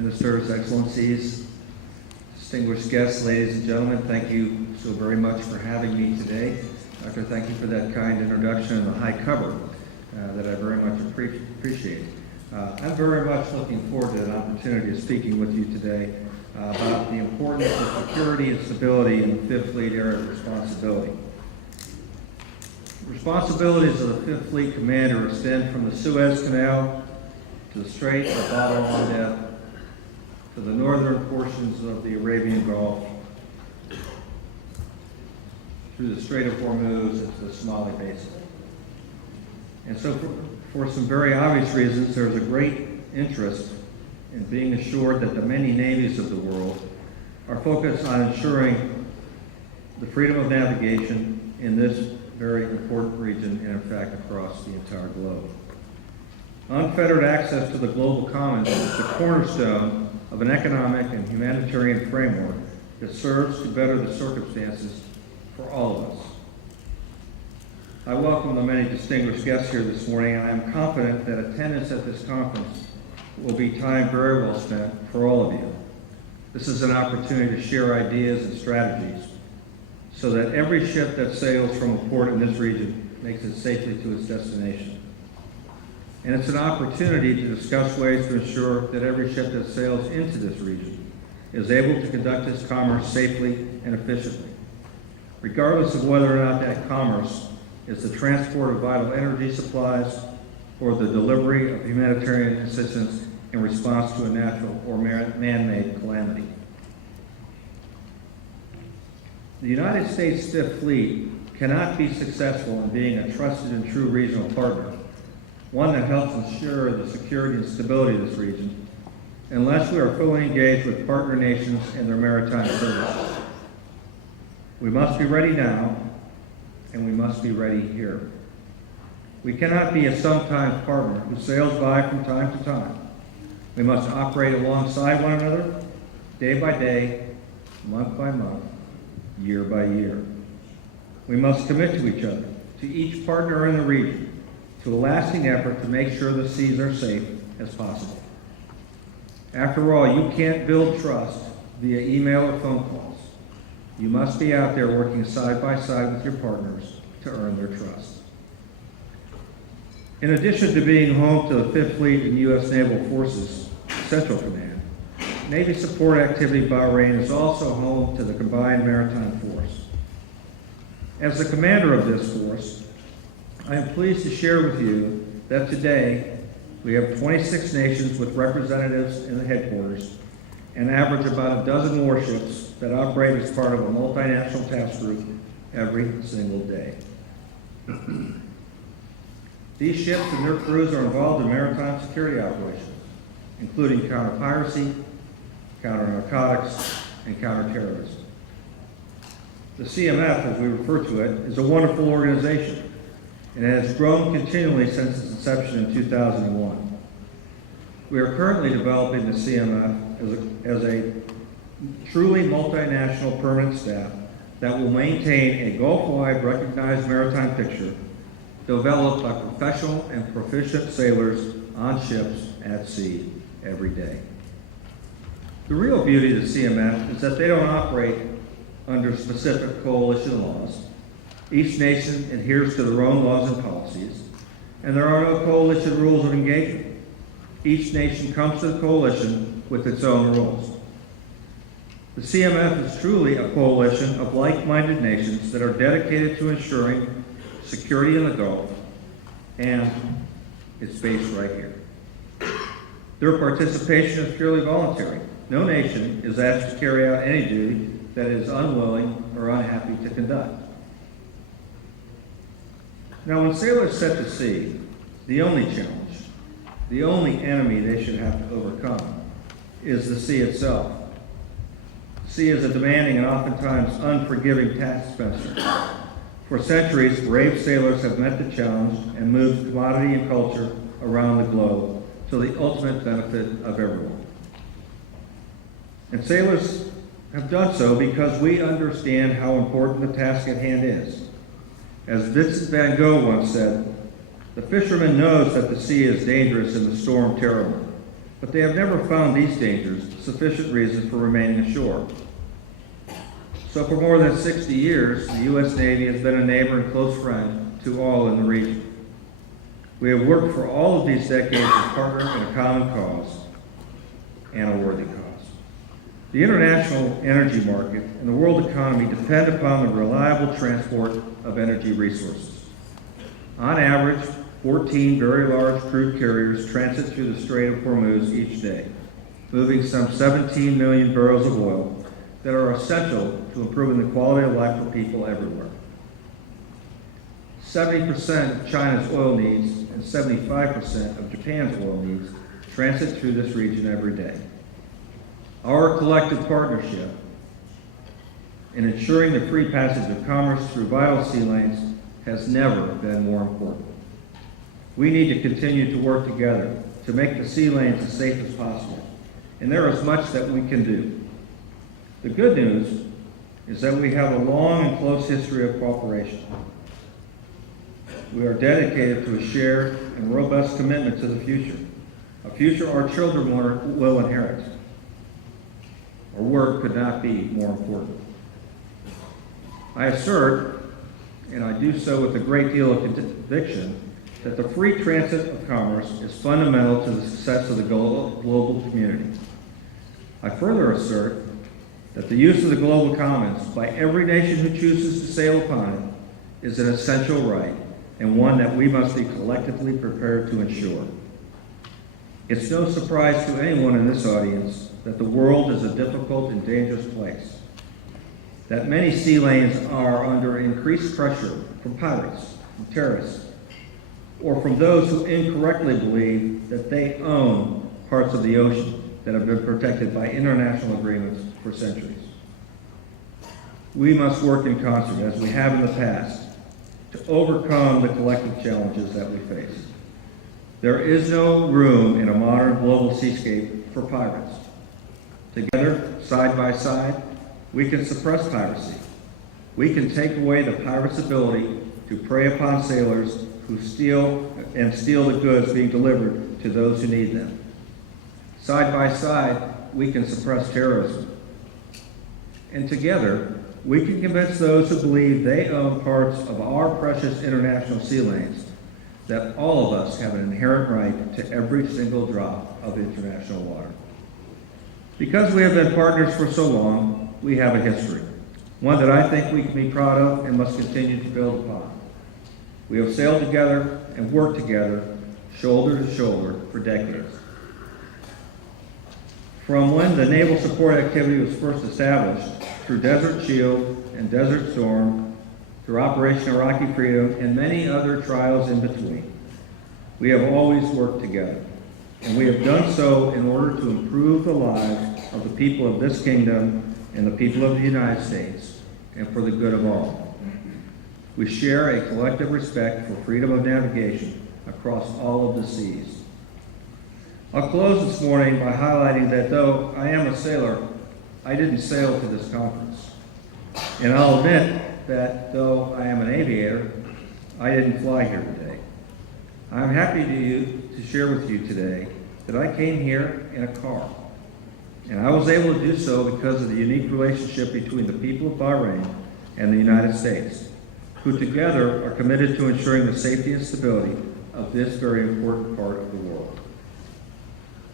Ministers, Excellencies, distinguished guests, ladies and gentlemen, thank you so very much for having me today. Doctor, thank you for that kind introduction and the high cover that I very much appreciate. I'm very much looking forward to an opportunity of speaking with you today about the importance of security and stability in the Fifth Fleet area of responsibility. Responsibilities of the Fifth Fleet Commander extend from the Suez Canal to the Strait of Bab el-Mandeb to the northern portions of the Arabian Gulf, through the Strait of Hormuz into the Somali Basin. And so for some very obvious reasons, there's a great interest in being assured that the many navies of the world are focused on ensuring the freedom of navigation in this very important region and in fact across the entire globe. Unfettered access to the global commons is the cornerstone of an economic and humanitarian framework that serves to better the circumstances for all of us. I welcome the many distinguished guests here this morning, and I am confident that attendance at this conference will be time very well spent for all of you. This is an opportunity to share ideas and strategies so that every ship that sails from a port in this region makes it safely to its destination. And it's an opportunity to discuss ways to ensure that every ship that sails into this region is able to conduct its commerce safely and efficiently, regardless of whether or not that commerce is the transport of vital energy supplies or the delivery of humanitarian assistance in response to a natural or man-made calamity. The United States Fifth Fleet cannot be successful in being a trusted and true regional partner, one that helps ensure the security and stability of this region, unless we are fully engaged with partner nations and their maritime services. We must be ready now, and we must be ready here. We cannot be a sometimes partner who sails by from time to time. We must operate alongside one another, day by day, month by month, year by year. We must commit to each other, to each partner in the region, to a lasting effort to make sure the seas are safe as possible. After all, you can't build trust via email or phone calls. You must be out there working side by side with your partners to earn their trust. In addition to being home to the Fifth Fleet and U.S. Naval Forces Central Command, Navy Support Activity Bahrain is also home to the Combined Maritime Force. As the commander of this force, I am pleased to share with you that today we have 26 nations with representatives in the headquarters and average about a dozen warships that operate as part of a multinational task group every single day. These ships and their crews are involved in maritime security operations, including counter-piracy, counter-narcotics, and counter-terrorism. The CMF, as we refer to it, is a wonderful organization, and it has grown continually since its inception in 2001. We are currently developing the CMF as a truly multinational permanent staff that will maintain a Gulf-wide recognized maritime picture developed by professional and proficient sailors on ships at sea every day. The real beauty of the CMF is that they don't operate under specific coalition laws. Each nation adheres to their own laws and policies, and there are no coalition rules of engagement. Each nation comes to the coalition with its own rules. The CMF is truly a coalition of like-minded nations that are dedicated to ensuring security in the Gulf, and it's based right here. Their participation is purely voluntary. No nation is asked to carry out any duty that it is unwilling or unhappy to conduct. Now, when sailors set to sea, the only challenge, the only enemy they should have to overcome is the sea itself. Sea is a demanding and oftentimes unforgiving taskmaster. For centuries, brave sailors have met the challenge and moved commodity and culture around the globe to the ultimate benefit of everyone. And sailors have done so because we understand how important the task at hand is. As Vincent van Gogh once said, "The fisherman knows that the sea is dangerous and the storm terrible, but they have never found these dangers sufficient reason for remaining ashore. So for more than 60 years, the U.S. Navy has been a neighbor and close friend to all in the region. We have worked for all of these decades as partners in a common cause and a worthy cause. The international energy market and the world economy depend upon the reliable transport of energy resources. On average, 14 very large crude carriers transit through the Strait of Hormuz each day, moving some 17 million barrels of oil that are essential to improving the quality of life for people everywhere. 70% of China's oil needs and 75% of Japan's oil needs transit through this region every day. Our collective partnership in ensuring the free passage of commerce through vital sea lanes has never been more important. We need to continue to work together to make the sea lanes as safe as possible, and there is much that we can do. The good news is that we have a long and close history of cooperation. We are dedicated to a shared and robust commitment to the future, a future our children will inherit. Our work could not be more important. I assert, and I do so with a great deal of conviction, that the free transit of commerce is fundamental to the success of the global community. I further assert that the use of the global commons by every nation who chooses to sail upon it is an essential right and one that we must be collectively prepared to ensure. It's no surprise to anyone in this audience that the world is a difficult and dangerous place, that many sea lanes are under increased pressure from pirates, from terrorists, or from those who incorrectly believe that they own parts of the ocean that have been protected by international agreements for centuries. We must work in concert, as we have in the past, to overcome the collective challenges that we face. There is no room in a modern global seascape for pirates. Together, side by side, we can suppress piracy. We can take away the pirate's ability to prey upon sailors who steal the goods being delivered to those who need them. Side by side, we can suppress terrorism. And together, we can convince those who believe they own parts of our precious international sea lanes that all of us have an inherent right to every single drop of international water. Because we have been partners for so long, we have a history, one that I think we can be proud of and must continue to build upon. We have sailed together and worked together, shoulder to shoulder, for decades. From when the naval support activity was first established, through Desert Shield and Desert Storm, through Operation Iraqi Freedom, and many other trials in between, we have always worked together. And we have done so in order to improve the lives of the people of this kingdom and the people of the United States, and for the good of all. We share a collective respect for freedom of navigation across all of the seas. I'll close this morning by highlighting that though I am a sailor, I didn't sail to this conference. And I'll admit that though I am an aviator, I didn't fly here today. I'm happy to share with you today that I came here in a car. And I was able to do so because of the unique relationship between the people of Bahrain and the United States, who together are committed to ensuring the safety and stability of this very important part of the world.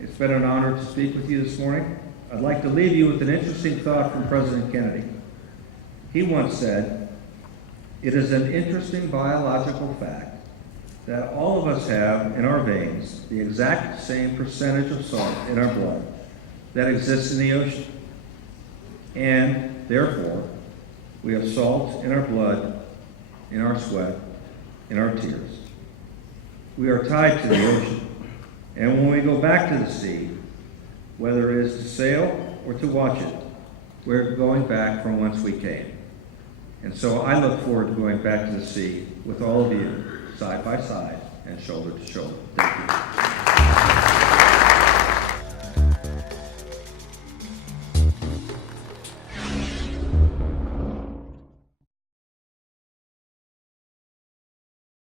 It's been an honor to speak with you this morning. I'd like to leave you with an interesting thought from President Kennedy. He once said, "It is an interesting biological fact that all of us have in our veins the exact same percentage of salt in our blood that exists in the ocean. And therefore, we have salt in our blood, in our sweat, in our tears. We are tied to the ocean. And when we go back to the sea, whether it is to sail or to watch it, we're going back from whence we came. And so I look forward to going back to the sea with all of you, side by side and shoulder to shoulder." Thank you.